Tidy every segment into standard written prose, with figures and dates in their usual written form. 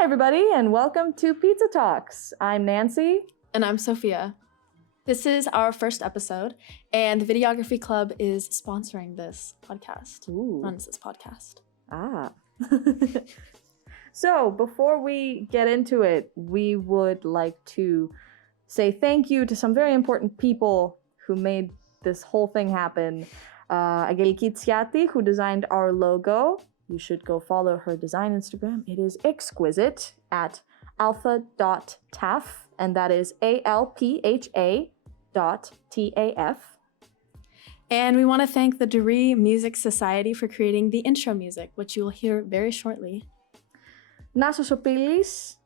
Hi, everybody, and welcome to Pizza Talks. I'm Nancy. And I'm Sophia. This is our first episode, and the Videography Club is sponsoring this podcast. Runs this podcast. So, before we get into it, we would like to say thank you to some very important people who made this whole thing happen. Ageliki Tsiati, who designed our logo. You should go follow her design Instagram. It is exquisite at alpha.taf, and that is ALPHA.TAF. And we want to thank the Duri Music Society for creating the intro music, which you will hear very shortly. Naso Sopilis?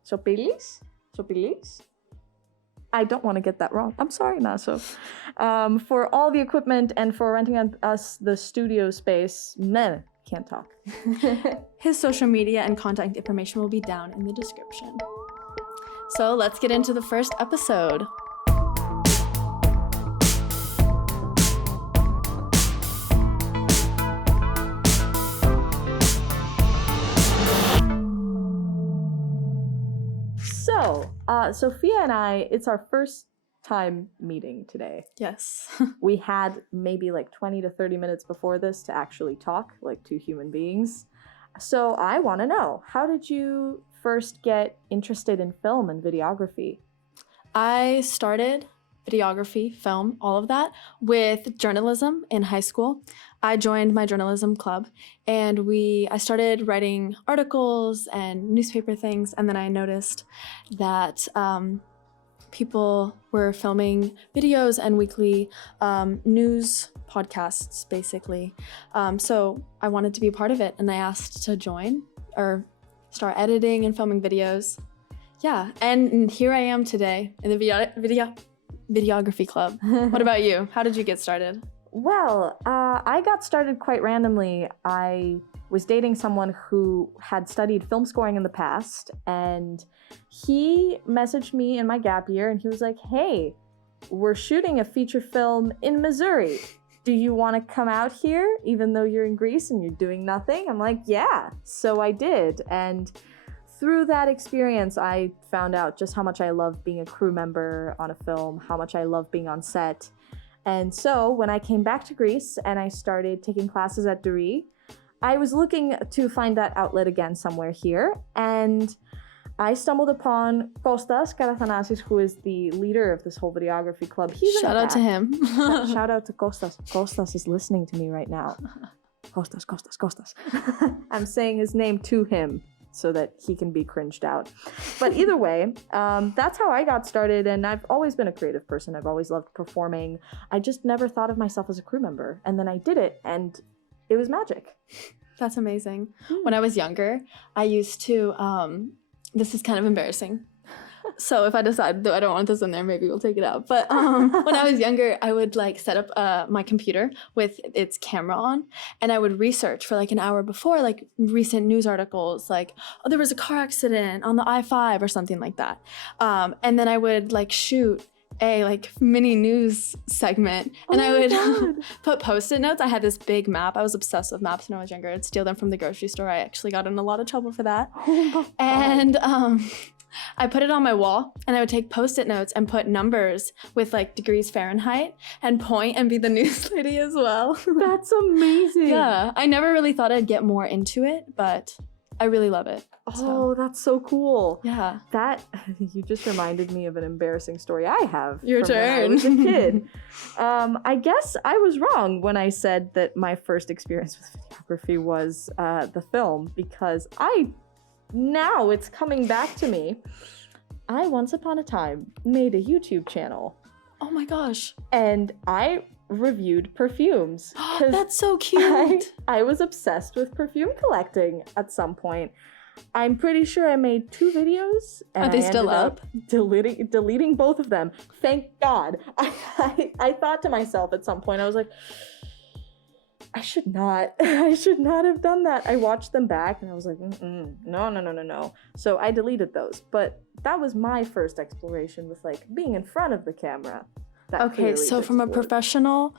I don't want to get that wrong. I'm sorry, Naso. For all the equipment and for renting us the studio space. Can't talk. His social media and contact information will be down in the description. So let's get into the first episode. So, Sophia and I, it's our first time meeting today. Yes. We had maybe like 20 to 30 minutes before this to actually talk like two human beings. So I want to know, how did you first get interested in film and videography? I started videography, film, all of that with journalism in high school. I joined my journalism club and I started writing articles and newspaper things, and then I noticed that people were filming videos and weekly news podcasts, basically. So I wanted to be a part of it, and I asked to join or start editing and filming videos. Yeah, and here I am today in the Videography Club. What about you? How did you get started? Well, I got started quite randomly. I was dating someone who had studied film scoring in the past, and he messaged me in my gap year, and he was like, hey, we're shooting a feature film in Missouri. Do you want to come out here, even though you're in Greece and you're doing nothing? I'm like, yeah. So I did, and through that experience, I found out just how much I love being a crew member on a film, how much I love being on set. And so when I came back to Greece and I started taking classes at Duri, I was looking to find that outlet again somewhere here, and I stumbled upon Kostas Karathanasis, who is the leader of this whole videography club. Shout out to him. Shout out to Kostas. Kostas is listening to me right now. Kostas. I'm saying his name to him so that he can be cringed out. But either way, that's how I got started, and I've always been a creative person. I've always loved performing. I just never thought of myself as a crew member, and then I did it, and it was magic. That's amazing. When I was younger, I used to, this is kind of embarrassing. So if I decide that I don't want this in there, maybe we'll take it out. But when I was younger, I would like set up my computer with its camera on, and I would research for like an hour before, like recent news articles, like, oh, there was a car accident on the I-5 or something like that. And then I would like shoot a like mini news segment, and I would put post-it notes. I had this big map. I was obsessed with maps when I was younger. I'd steal them from the grocery store. I actually got in a lot of trouble for that. And I put it on my wall, and I would take post-it notes and put numbers with like degrees Fahrenheit and point and be the news lady as well. That's amazing. Yeah, I never really thought I'd get more into it, but I really love it. Oh, that's so cool. Yeah. You just reminded me of an embarrassing story I have. Your turn. When I was a kid. I guess I was wrong when I said that my first experience with videography was the film, because now it's coming back to me. I once upon a time made a YouTube channel. Oh my gosh. And I reviewed perfumes. That's so cute. I was obsessed with perfume collecting at some point. I'm pretty sure I made 2 videos. And Are they still up? Deleting both of them. Thank God. I thought to myself at some point, I was like, I should not have done that. I watched them back and I was like, no. So I deleted those. But that was my first exploration with like being in front of the camera. Okay, so from a professional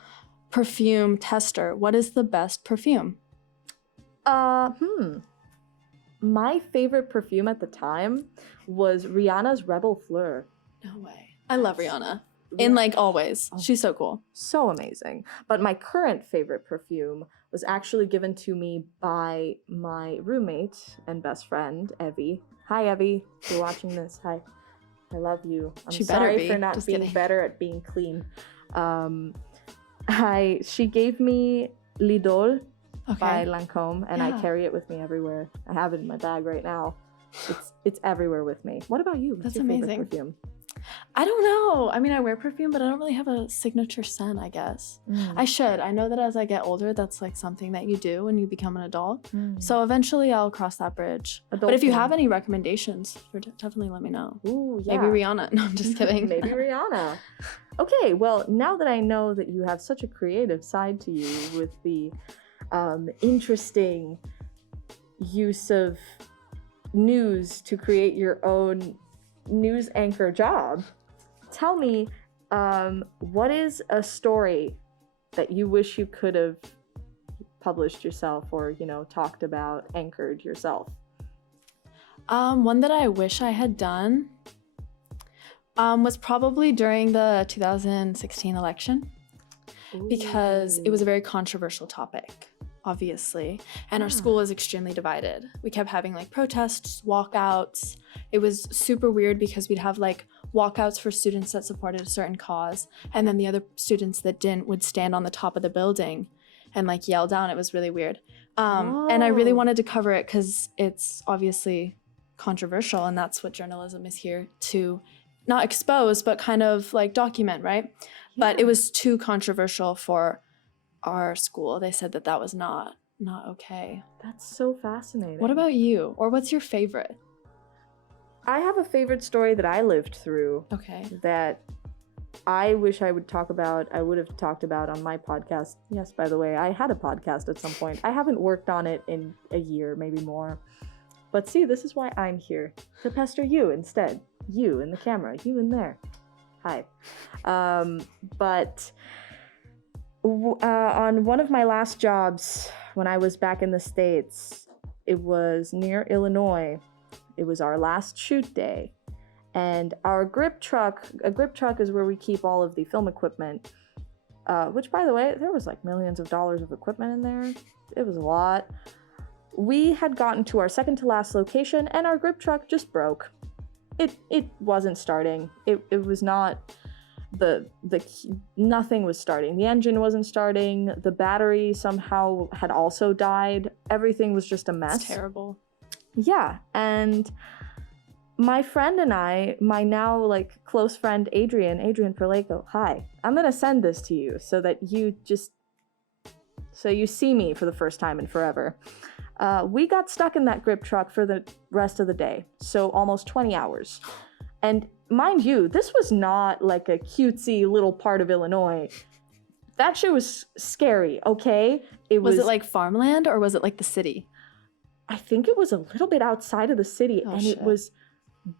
perfume tester, what is the best perfume? my favorite perfume at the time was Rihanna's Rebel Fleur. No way. I love Rihanna. In like all ways. She's so cool. So amazing. But my current favorite perfume was actually given to me by my roommate and best friend, Evie. Hi, Evie. If you're watching this, hi. I love you. I'm sorry for not being better at being clean. She gave me L'Idole by Lancôme, and I carry it with me everywhere. I have it in my bag right now. It's everywhere with me. What about you? What's your favorite perfume? I don't know. I mean, I wear perfume, but I don't really have a signature scent, I guess. I should. I know that as I get older, that's like something that you do when you become an adult. So eventually I'll cross that bridge. But if you have any recommendations, definitely let me know. Ooh, yeah. Maybe Rihanna. No, I'm just kidding. Maybe Rihanna. Okay, well, now that I know that you have such a creative side to you with the interesting use of news to create your own news anchor job, tell me, what is a story that you wish you could have published yourself or, talked about, anchored yourself? One that I wish I had done was probably during the 2016 election. Ooh. Because it was a very controversial topic, obviously, and our school is extremely divided. We kept having like protests, walkouts. It was super weird because we'd have like walkouts for students that supported a certain cause, and then the other students that didn't would stand on the top of the building and like yell down. It was really weird. And I really wanted to cover it because it's obviously controversial, and that's what journalism is here to not expose, but kind of like document, right? Yeah. But it was too controversial for our school. They said that was not okay. That's so fascinating. What about you? Or what's your favorite? I have a favorite story that I lived through. Okay. That I wish I would talk about. I would have talked about on my podcast. Yes, by the way, I had a podcast at some point. I haven't worked on it in a year, maybe more. But see, this is why I'm here. To pester you instead. You in the camera. You in there. Hi. But on one of my last jobs when I was back in the States, it was near Illinois. It was our last shoot day. And our a grip truck is where we keep all of the film equipment, which, by the way, there was like millions of dollars of equipment in there. It was a lot. We had gotten to our second to last location, and our grip truck just broke. It wasn't starting. It was not, nothing was starting. The engine wasn't starting. The battery somehow had also died. Everything was just a mess. It's terrible. Yeah, and my friend and I, my now like close friend Adrian Perleco, hi, I'm gonna send this to you so that you see me for the first time in forever. We got stuck in that grip truck for the rest of the day, so almost 20 hours. And mind you, this was not like a cutesy little part of Illinois. That shit was scary, okay? Was it like farmland or was it like the city? I think it was a little bit outside of the city, it was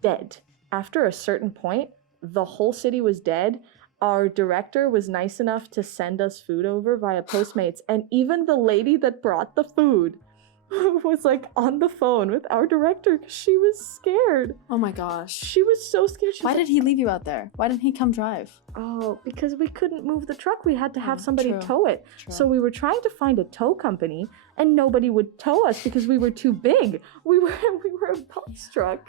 dead. After a certain point, the whole city was dead. Our director was nice enough to send us food over via Postmates, and even the lady that brought the food was like on the phone with our director because she was scared. Oh my gosh. She was so scared. Why did he leave you out there? Why didn't he come drive? Oh, because we couldn't move the truck. We had to have somebody tow it. True. So we were trying to find a tow company, and nobody would tow us because we were too big. We were a box truck.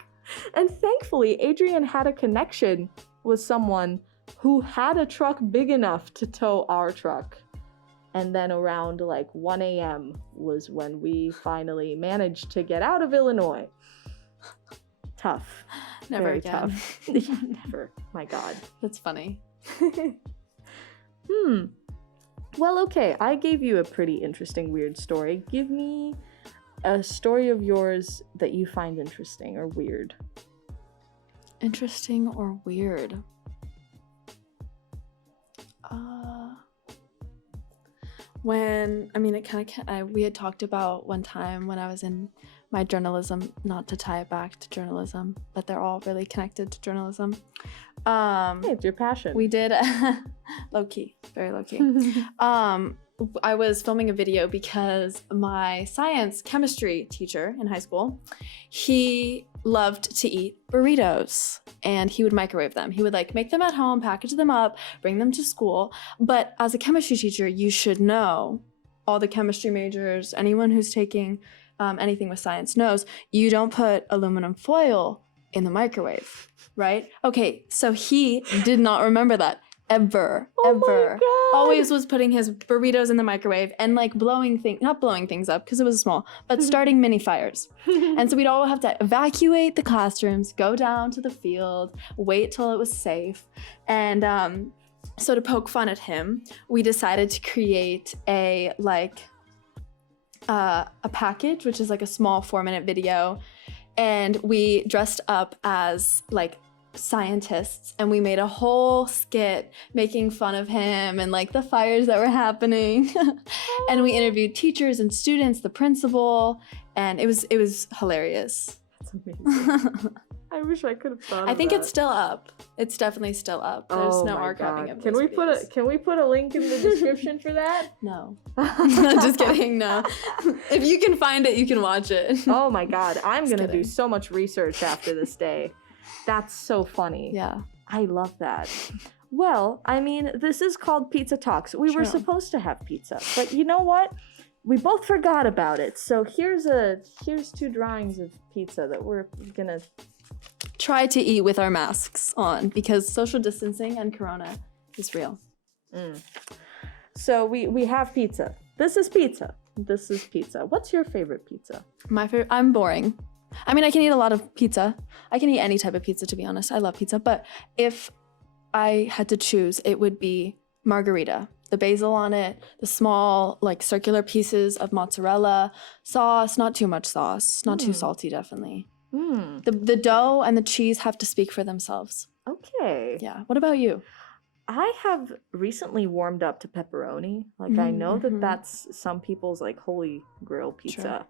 And thankfully, Adrian had a connection with someone who had a truck big enough to tow our truck. And then around like 1 a.m. was when we finally managed to get out of Illinois. Tough. Never Very again. Tough. Yeah, never. My God. That's funny. Well, okay. I gave you a pretty interesting, weird story. Give me a story of yours that you find interesting or weird. Interesting or weird? We had talked about one time when I was in my journalism, not to tie it back to journalism, but they're all really connected to journalism. Hey, it's your passion. We did low-key, very low-key. I was filming a video because my science chemistry teacher in high school, he loved to eat burritos and he would microwave them. He would like make them at home, package them up, bring them to school. But as a chemistry teacher, you should know, all the chemistry majors, anyone who's taking anything with science knows, you don't put aluminum foil in the microwave, right? Okay, so he did not remember that. Ever. Always was putting his burritos in the microwave and like not blowing things up because it was small, but starting mini fires. And so we'd all have to evacuate the classrooms, go down to the field, wait till it was safe. And so to poke fun at him, we decided to create a package, which is like a small 4-minute video. And we dressed up as like scientists and we made a whole skit making fun of him and like the fires that were happening. And we interviewed teachers and students, the principal, and it was hilarious. That's amazing. I wish I could have thought of that. I think it's still up. It's definitely still up. There's no archiving of Can we put a link in the description for that? No. Just kidding, no. If you can find it, you can watch it. Oh my god, I'm gonna do so much research after this day. That's so funny. Yeah. I love that. Well, I mean, this is called Pizza Talks. We were supposed to have pizza, but you know what? We both forgot about it. So here's 2 drawings of pizza that we're gonna try to eat with our masks on because social distancing and corona is real. So we have pizza. This is pizza. This is pizza. What's your favorite pizza? My favorite, I'm boring. I mean, I can eat a lot of pizza. I can eat any type of pizza, to be honest. I love pizza. But if I had to choose, it would be margarita. The basil on it, the small, like, circular pieces of mozzarella, sauce, not too much sauce, not too salty, definitely. The dough and the cheese have to speak for themselves. Okay. Yeah. What about you? I have recently warmed up to pepperoni. Like, I know that that's some people's, like, holy grail pizza. Sure.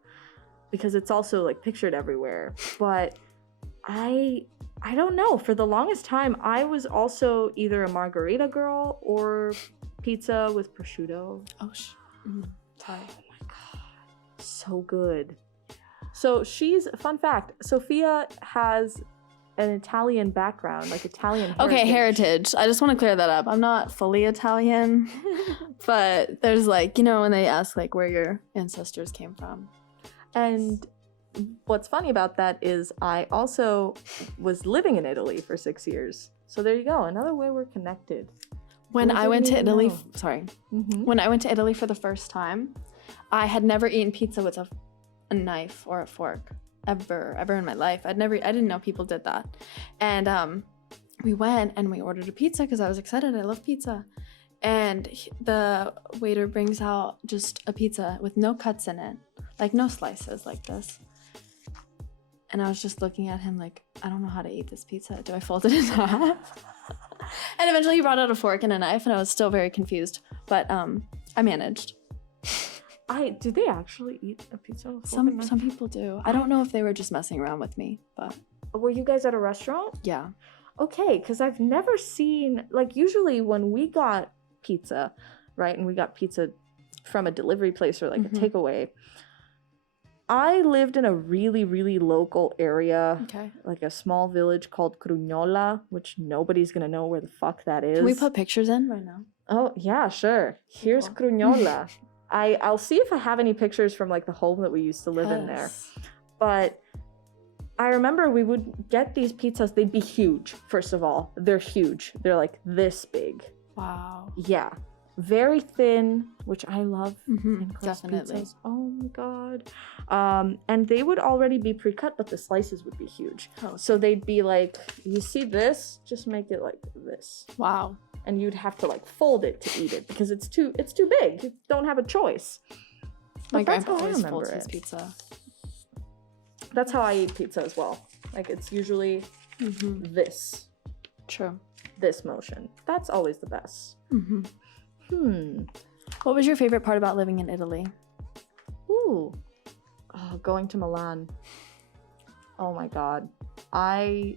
Because it's also like pictured everywhere. But I don't know. For the longest time, I was also either a margarita girl or pizza with prosciutto. Oh, sorry. Oh my god, so good. So fun fact, Sophia has an Italian background, like Italian heritage. Okay, heritage. I just want to clear that up. I'm not fully Italian, but there's like, when they ask like where your ancestors came from. And what's funny about that is I also was living in Italy for 6 years. So there you go. Another way we're connected. When I went to Italy, Mm-hmm. When I went to Italy for the first time, I had never eaten pizza with a knife or a fork ever in my life. I didn't know people did that. And we went and we ordered a pizza because I was excited. I love pizza. And the waiter brings out just a pizza with no cuts in it. Like, no slices like this. And I was just looking at him like, I don't know how to eat this pizza. Do I fold it in half? And eventually he brought out a fork and a knife, and I was still very confused. But I managed. Do they actually eat a pizza with a fork and knife? Some people do. I don't know if they were just messing around with me, but... Were you guys at a restaurant? Yeah. Okay, because I've never seen... Like, usually when we got pizza, right, and we got pizza from a delivery place or like a takeaway... I lived in a really, really local area, like a small village called Crugnola, which nobody's going to know where the fuck that is. Can we put pictures in right now? Oh, yeah, sure. Here's Crugnola. I'll see if I have any pictures from like the home that we used to live in there. But I remember we would get these pizzas. They'd be huge, first of all. They're huge. They're like this big. Wow. Yeah. Very thin, which I love. Definitely. Pizzas. Oh my god. And they would already be pre-cut, but the slices would be huge. So they'd be like, you see this? Just make it like this. Wow. And you'd have to like fold it to eat it because it's too big. You don't have a choice. My grandpa always folds his pizza. That's how I eat pizza as well. Like, it's usually this. True. This motion. That's always the best. What was your favorite part about living in Italy? Ooh. Oh, going to Milan. Oh my god. I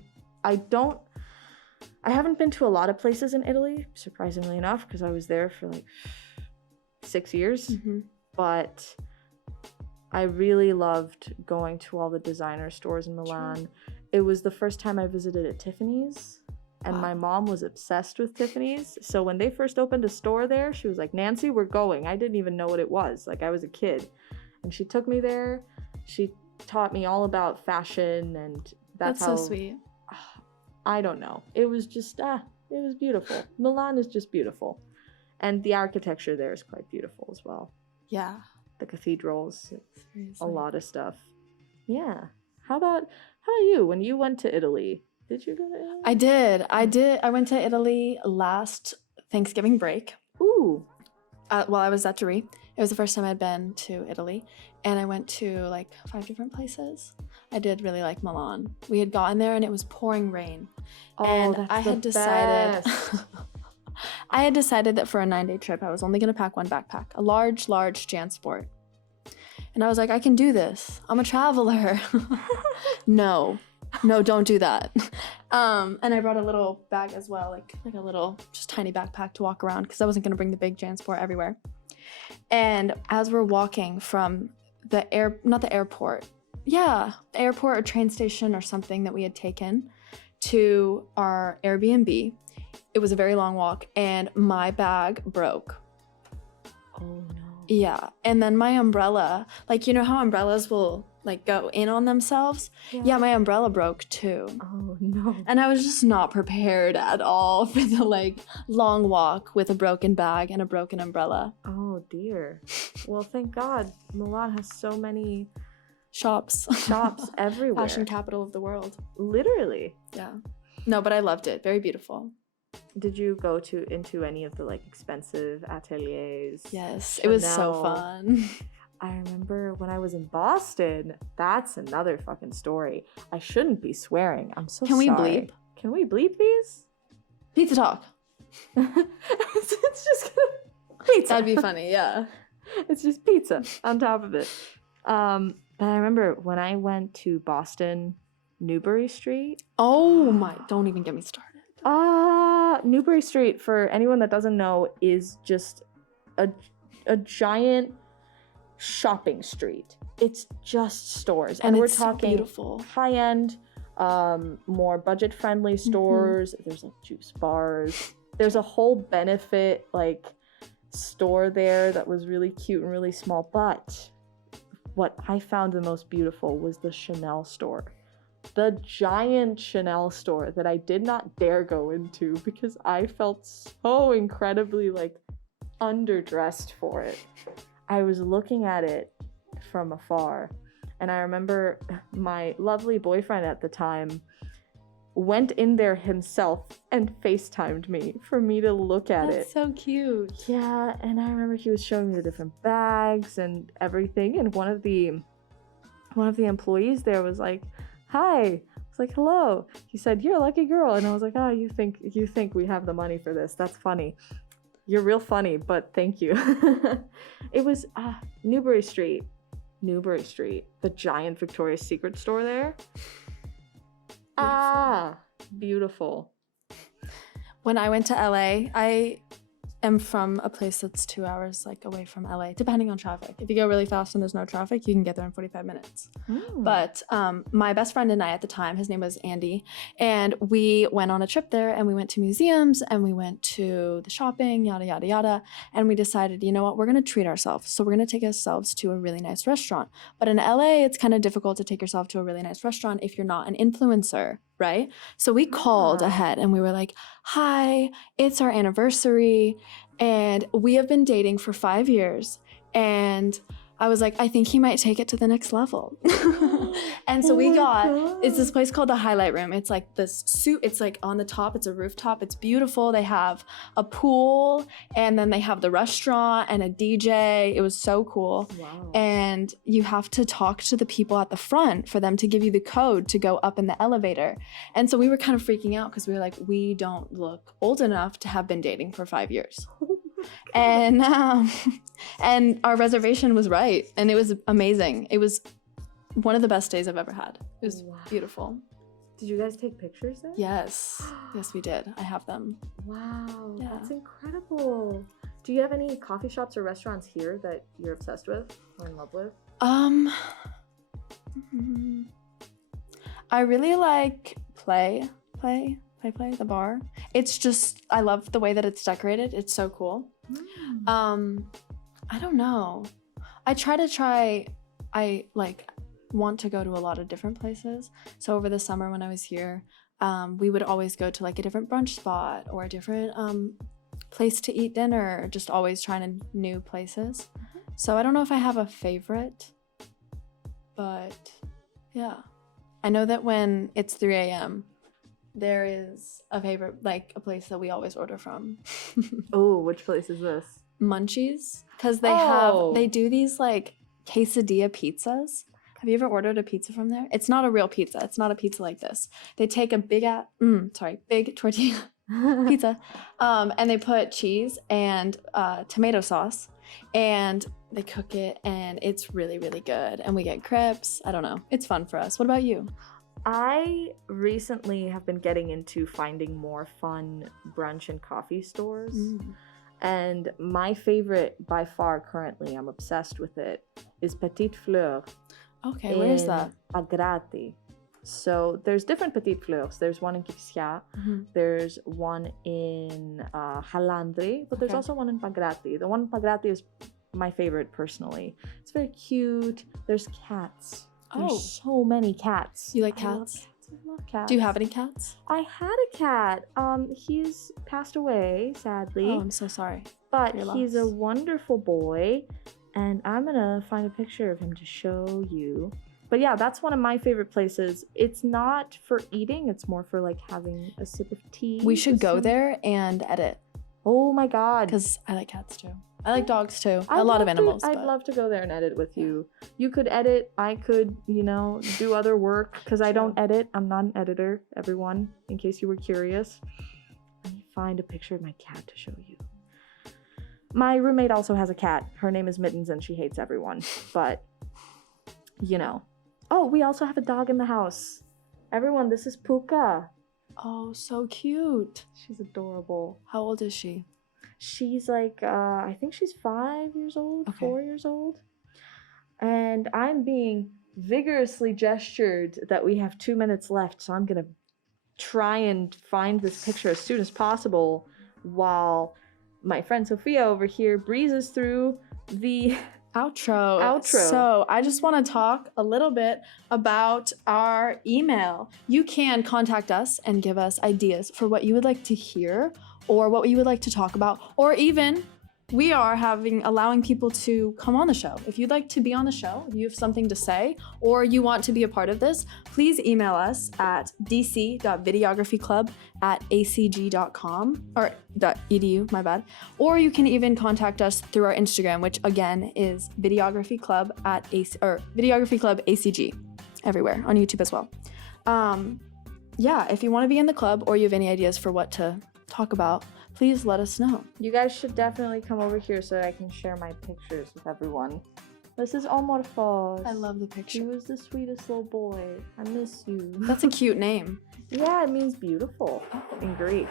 haven't been to a lot of places in Italy, surprisingly enough, because I was there for like 6 years. Mm-hmm. But I really loved going to all the designer stores in Milan. True. It was the first time I visited at Tiffany's, and Wow. my mom was obsessed with Tiffany's. So when they first opened a store there, she was like, Nancy, we're going. I didn't even know what it was. Like, I was a kid. And she took me there. She taught me all about fashion, and that's how, so sweet. I don't know. It was just, it was beautiful. Milan is just beautiful. And the architecture there is quite beautiful as well. Yeah. The cathedrals, Seriously. a lot of stuff. Yeah. How about you? When you went to Italy, did you go to Italy? I did. I went to Italy last Thanksgiving break. Ooh. While I was at Turi. It was the first time I'd been to Italy, and I went to like 5 different places. I did really like Milan. We had gotten there and it was pouring rain. Oh, and that's I had the decided best. I had decided that for a 9-day trip I was only going to pack one backpack, a large JanSport. And I was like, I can do this. I'm a traveler. No, don't do that. And I brought a little bag as well, like a little just tiny backpack to walk around because I wasn't going to bring the big JanSport everywhere. And as we're walking from the airport or train station or something that we had taken to our Airbnb, it was a very long walk and my bag broke. Oh no. Yeah. And then my umbrella, like, you know how umbrellas will like go in on themselves? Yeah, my umbrella broke too. Oh no. And I was just not prepared at all for the like long walk with a broken bag and a broken umbrella. Oh dear. Well, thank God Milan has so many Shops everywhere. Fashion capital of the world. Literally. Yeah. No, but I loved it. Very beautiful. Did you go into any of the like expensive ateliers? Yes, it was so Chanel? fun. I remember when I was in Boston. That's another fucking story. I shouldn't be swearing. I'm so Can sorry. we bleep? Can we bleep these? Pizza talk. It's just pizza. That'd be funny, yeah. It's just pizza on top of it. But I remember when I went to Boston, Newbury Street. Oh my, don't even get me started. Newbury Street, for anyone that doesn't know, is just a giant shopping street. It's just stores. And we're it's so talking beautiful. high-end, more budget-friendly stores. There's like juice bars. There's a whole benefit like store there that was really cute and really small. But what I found the most beautiful was the Chanel store. The giant Chanel store that I did not dare go into because I felt so incredibly like underdressed for it. I was looking at it from afar, and I remember my lovely boyfriend at the time went in there himself and FaceTimed me for me to look at it. That's so cute. Yeah, and I remember he was showing me the different bags and everything, and one of the employees there was like, "Hi." I was like, "Hello." He said, "You're a lucky girl." And I was like, "Oh, you think we have the money for this? That's funny. You're real funny, but thank you." It was Newbury Street, the giant Victoria's Secret store there. Beautiful. When I went to LA, I am from a place that's 2 hours like away from LA, depending on traffic. If you go really fast and there's no traffic, you can get there in 45 minutes. But my best friend and I at the time, his name was Andy, and we went on a trip there and we went to museums and we went to the shopping, yada, yada, yada. And we decided, you know what, we're going to treat ourselves. So we're going to take ourselves to a really nice restaurant. But in LA, it's kind of difficult to take yourself to a really nice restaurant if you're not an influencer, right? So we called ahead and we were like, "Hi, it's our anniversary and we have been dating for 5 years." And I was like, I think he might take it to the next level. And so it's this place called the Highlight Room. It's like this suit. It's like on the top. It's a rooftop. It's beautiful. They have a pool and then they have the restaurant and a DJ. It was so cool. Wow. And you have to talk to the people at the front for them to give you the code to go up in the elevator. And so we were kind of freaking out because we were like, we don't look old enough to have been dating for 5 years. And our reservation was right, and it was amazing. It was one of the best days I've ever had. It was beautiful. Did you guys take pictures there? Yes, we did. I have them. Wow, Yeah. that's incredible. Do you have any coffee shops or restaurants here that you're obsessed with or in love with? I really like Play, the bar. It's just, I love the way that it's decorated. It's so cool. I don't know. I want to go to a lot of different places. So over the summer when I was here, we would always go to like a different brunch spot or a different place to eat dinner, just always trying new places. So I don't know if I have a favorite, but yeah. I know that when it's 3 a.m., there is a favorite, like a place that we always order from. Oh, which place is this? Munchies, because they do these like quesadilla pizzas. Have you ever ordered a pizza from there? It's not a real pizza. It's not a pizza like this. They take a big tortilla pizza, and they put cheese and tomato sauce, and they cook it, and it's really, really good. And we get crepes. I don't know. It's fun for us. What about you? I recently have been getting into finding more fun brunch and coffee stores. And my favorite by far currently, I'm obsessed with it, is Petite Fleur. Okay, where is that? Agrati. So there's different Petite Fleurs. There's one in Kipsia, there's one in Halandri, but there's also one in Pagrati. The one in Pagrati is my favorite personally. It's very cute. There's cats. There's so many cats. You like cats? I love cats. Do you have any cats? I had a cat. He's passed away, sadly. Oh, I'm so sorry. But he's a wonderful boy, and I'm gonna find a picture of him to show you. But yeah, that's one of my favorite places. It's not for eating, it's more for like having a sip of tea. We should go there and edit. Oh my god. Because I like cats too. I like dogs too. A lot of animals. I'd love to go there and edit with you. You could edit, I could, do other work, because I don't edit. I'm not an editor, everyone, in case you were curious. Let me find a picture of my cat to show you. My roommate also has a cat. Her name is Mittens, and she hates everyone. But, Oh, we also have a dog in the house. Everyone, this is Puka. Oh, so cute. She's adorable. How old is she? She's like, I think she's 5 years old, 4 years old. And I'm being vigorously gestured that we have 2 minutes left. So I'm going to try and find this picture as soon as possible while my friend Sophia over here breezes through the outro. So I just want to talk a little bit about our email. You can contact us and give us ideas for what you would like to hear or what you would like to talk about, or even we are allowing people to come on the show. If you'd like to be on the show, if you have something to say, or you want to be a part of this, please email us at dc.videographyclub@acg.com or .edu, my bad. Or you can even contact us through our Instagram, which again is Videography Club Videography Club ACG, everywhere, on YouTube as well. If you want to be in the club or you have any ideas for what to talk about, please let us know. You guys should definitely come over here so that I can share my pictures with everyone. This is Omorphos. I love the picture. He was the sweetest little boy. I miss you. That's a cute name. Yeah, it means beautiful in Greek.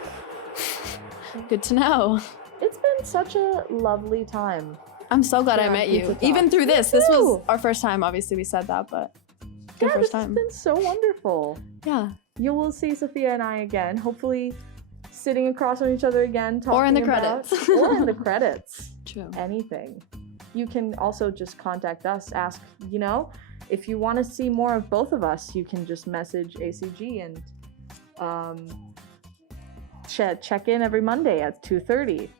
Good to know. It's been such a lovely time. I'm so glad I met you. Even through this. This was our first time. Obviously, we said that, but this has been so wonderful. Yeah. You will see Sophia and I again. Hopefully sitting across from each other again, talking or in the credits. Or in the credits. True. Anything. You can also just contact us, ask, if you want to see more of both of us, you can just message ACG and check in every Monday at 2:30.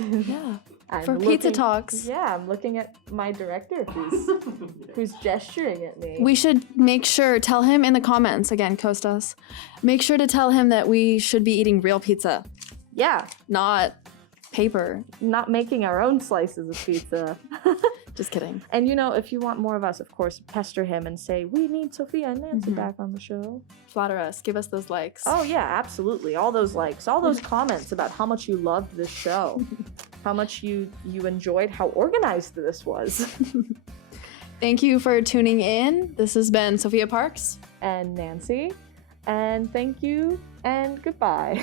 Yeah. For pizza talks. Yeah, I'm looking at my director who's gesturing at me. We should tell him in the comments, again, Kostas, make sure to tell him that we should be eating real pizza. Yeah. Not paper. Not making our own slices of pizza. Just kidding. And if you want more of us, of course, pester him and say, we need Sophia and Nancy back on the show. Flatter us. Give us those likes. Oh, yeah, absolutely. All those likes. All those comments about how much you loved this show. How much you enjoyed how organized this was. Thank you for tuning in. This has been Sophia Parks. And Nancy. And thank you and goodbye.